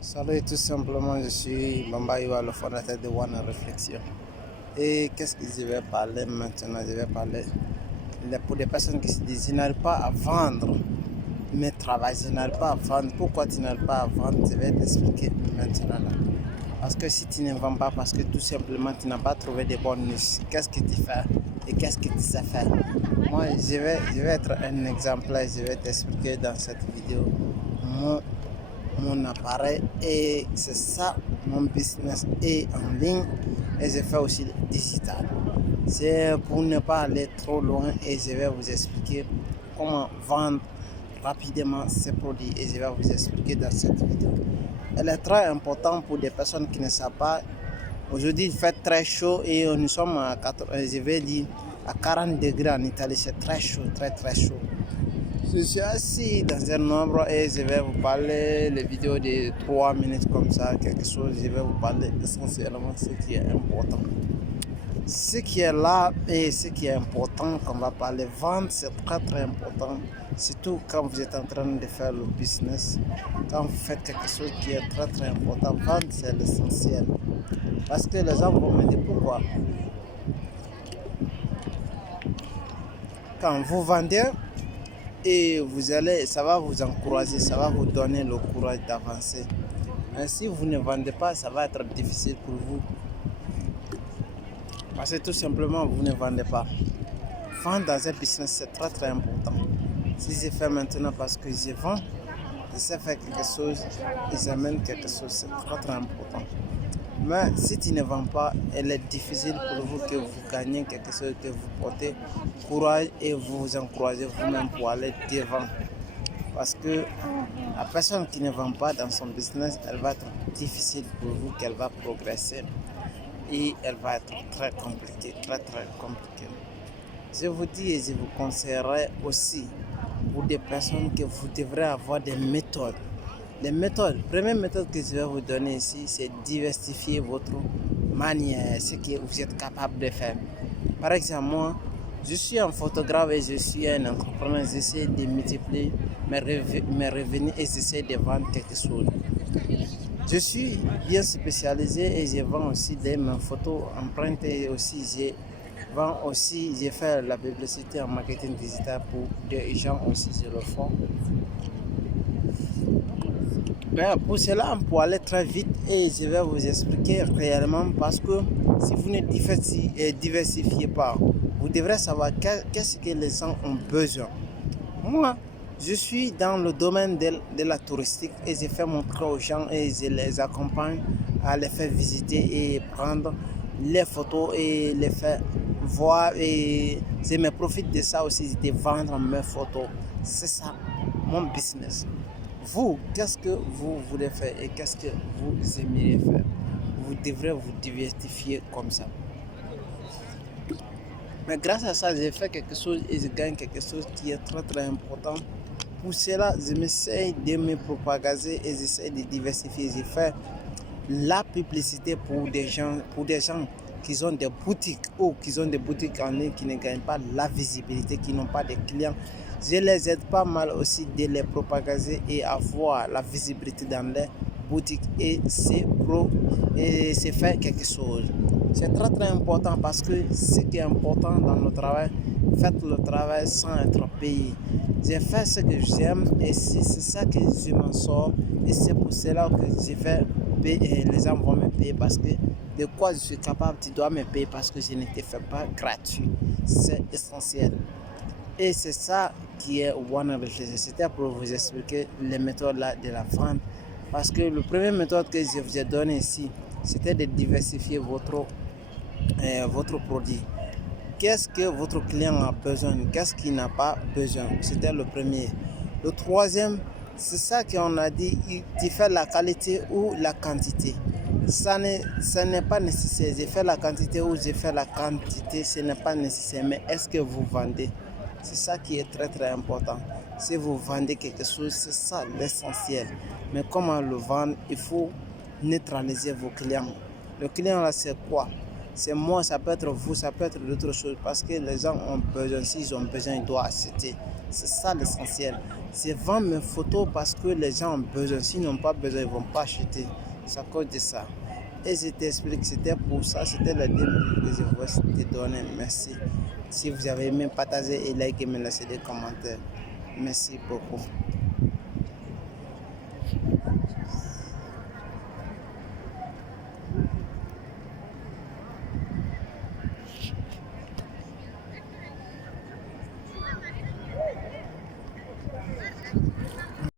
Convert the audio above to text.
Salut, tout simplement, je suis Bamba Iwa, le fondateur de One Réflexion. Et qu'est-ce que je vais parler maintenant? Je vais parler pour des personnes qui se disent je n'arrive pas à vendre mes travaux, je n'arrive pas à vendre. Pourquoi tu n'arrives pas à vendre? Je vais t'expliquer maintenant. Là. Parce que si tu ne vends pas, parce que tout simplement tu n'as pas trouvé de bonnes niches, qu'est-ce que tu fais et qu'est-ce que tu sais faire? Moi, je vais être un exemple, je vais t'expliquer dans cette vidéo mon appareil et c'est ça mon business est en ligne et je fais aussi digital. C'est pour ne pas aller trop loin et je vais vous expliquer comment vendre rapidement ces produits et je vais vous expliquer dans cette vidéo. Elle est très importante pour des personnes qui ne savent pas. Aujourd'hui il fait très chaud et nous sommes à 40 degrés en Italie, c'est très chaud, très chaud. Je suis assis dans un ombre et je vais vous parler les vidéos de 3 minutes comme ça, quelque chose. Je vais vous parler essentiellement ce qui est important. Ce qui est là et ce qui est important qu'on va parler vente, c'est très important. Surtout quand vous êtes en train de faire le business, quand vous faites quelque chose qui est très important, vendre c'est l'essentiel. Parce que les gens vont me dire pourquoi. Quand vous vendez, et ça va vous encourager, ça va vous donner le courage d'avancer. Mais si vous ne vendez pas, ça va être difficile pour vous. Parce que tout simplement, vous ne vendez pas. Vendre dans un business, c'est très important. Si je fais maintenant parce que je vends, je sais faire quelque chose, et j'amène quelque chose, c'est très important. Mais si tu ne vends pas, elle est difficile pour vous que vous gagnez quelque chose, que vous portez courage et vous vous encouragez vous-même pour aller devant. Parce que la personne qui ne vend pas dans son business, elle va être difficile pour vous, qu'elle va progresser et elle va être très compliquée. Je vous dis et je vous conseillerais aussi pour des personnes que vous devrez avoir des méthodes. Les méthodes, la première méthode que je vais vous donner ici, c'est diversifier votre manière, ce que vous êtes capable de faire. Par exemple, moi, je suis un photographe et je suis un entrepreneur. J'essaie de multiplier mes revenus et j'essaie de vendre quelque chose. Je suis bien spécialisé et je vends aussi mes photos empreintes et aussi j'ai fait la publicité en marketing digital pour des gens aussi, je le fais. Ben, pour cela, on peut aller très vite et je vais vous expliquer réellement parce que si vous ne diversifiez pas, vous devrez savoir qu'est-ce que les gens ont besoin. Moi, je suis dans le domaine de la touristique et je fais montrer aux gens et je les accompagne à les faire visiter et prendre les photos et les faire voir et je me profite de ça aussi de vendre mes photos. C'est ça mon business. Vous, qu'est-ce que vous voulez faire et qu'est-ce que vous aimeriez faire? Vous devrez vous diversifier comme ça. Mais grâce à ça, j'ai fait quelque chose et je gagne quelque chose qui est très important. Pour cela, je m'essaye de me propager et j'essaie de diversifier. Je fais la publicité pour des gens qui ont des boutiques ou qui ont des boutiques en ligne qui ne gagnent pas la visibilité, qui n'ont pas de clients. Je les aide pas mal aussi de les propager et avoir la visibilité dans les boutiques et c'est faire quelque chose. C'est très important parce que ce qui est important dans le travail, faites le travail sans être payé. J'ai fait ce que j'aime et c'est ça que je m'en sors et c'est pour cela que je vais payer, les gens vont me payer parce que de quoi je suis capable, tu dois me payer parce que je ne te fais pas gratuit. C'est essentiel. Et c'est ça qui est One Réflexion. C'était pour vous expliquer les méthodes là de la vente. Parce que la première méthode que je vous ai donnée ici, c'était de diversifier votre produit. Qu'est-ce que votre client a besoin? Qu'est-ce qu'il n'a pas besoin? C'était le premier. Le troisième, c'est ça qu'on a dit, tu fais la qualité ou la quantité. Ça n'est pas nécessaire. J'ai fait la quantité ou j'ai fait la quantité, ce n'est pas nécessaire. Mais est-ce que vous vendez? C'est ça qui est très important. Si vous vendez quelque chose, c'est ça l'essentiel. Mais comment le vendre? Il faut neutraliser vos clients. Le client là, c'est quoi? C'est moi, ça peut être vous, ça peut être d'autres choses parce que les gens ont besoin. S'ils ont besoin, ils doivent acheter. C'est ça l'essentiel. Je vends mes photos parce que les gens ont besoin. S'ils n'ont pas besoin, ils ne vont pas acheter. C'est à cause de ça. Et je t'explique, c'était pour ça, c'était la démo que je voulais te donner. Merci. Si vous avez aimé, partagez et likez, me laissez des commentaires. Merci beaucoup.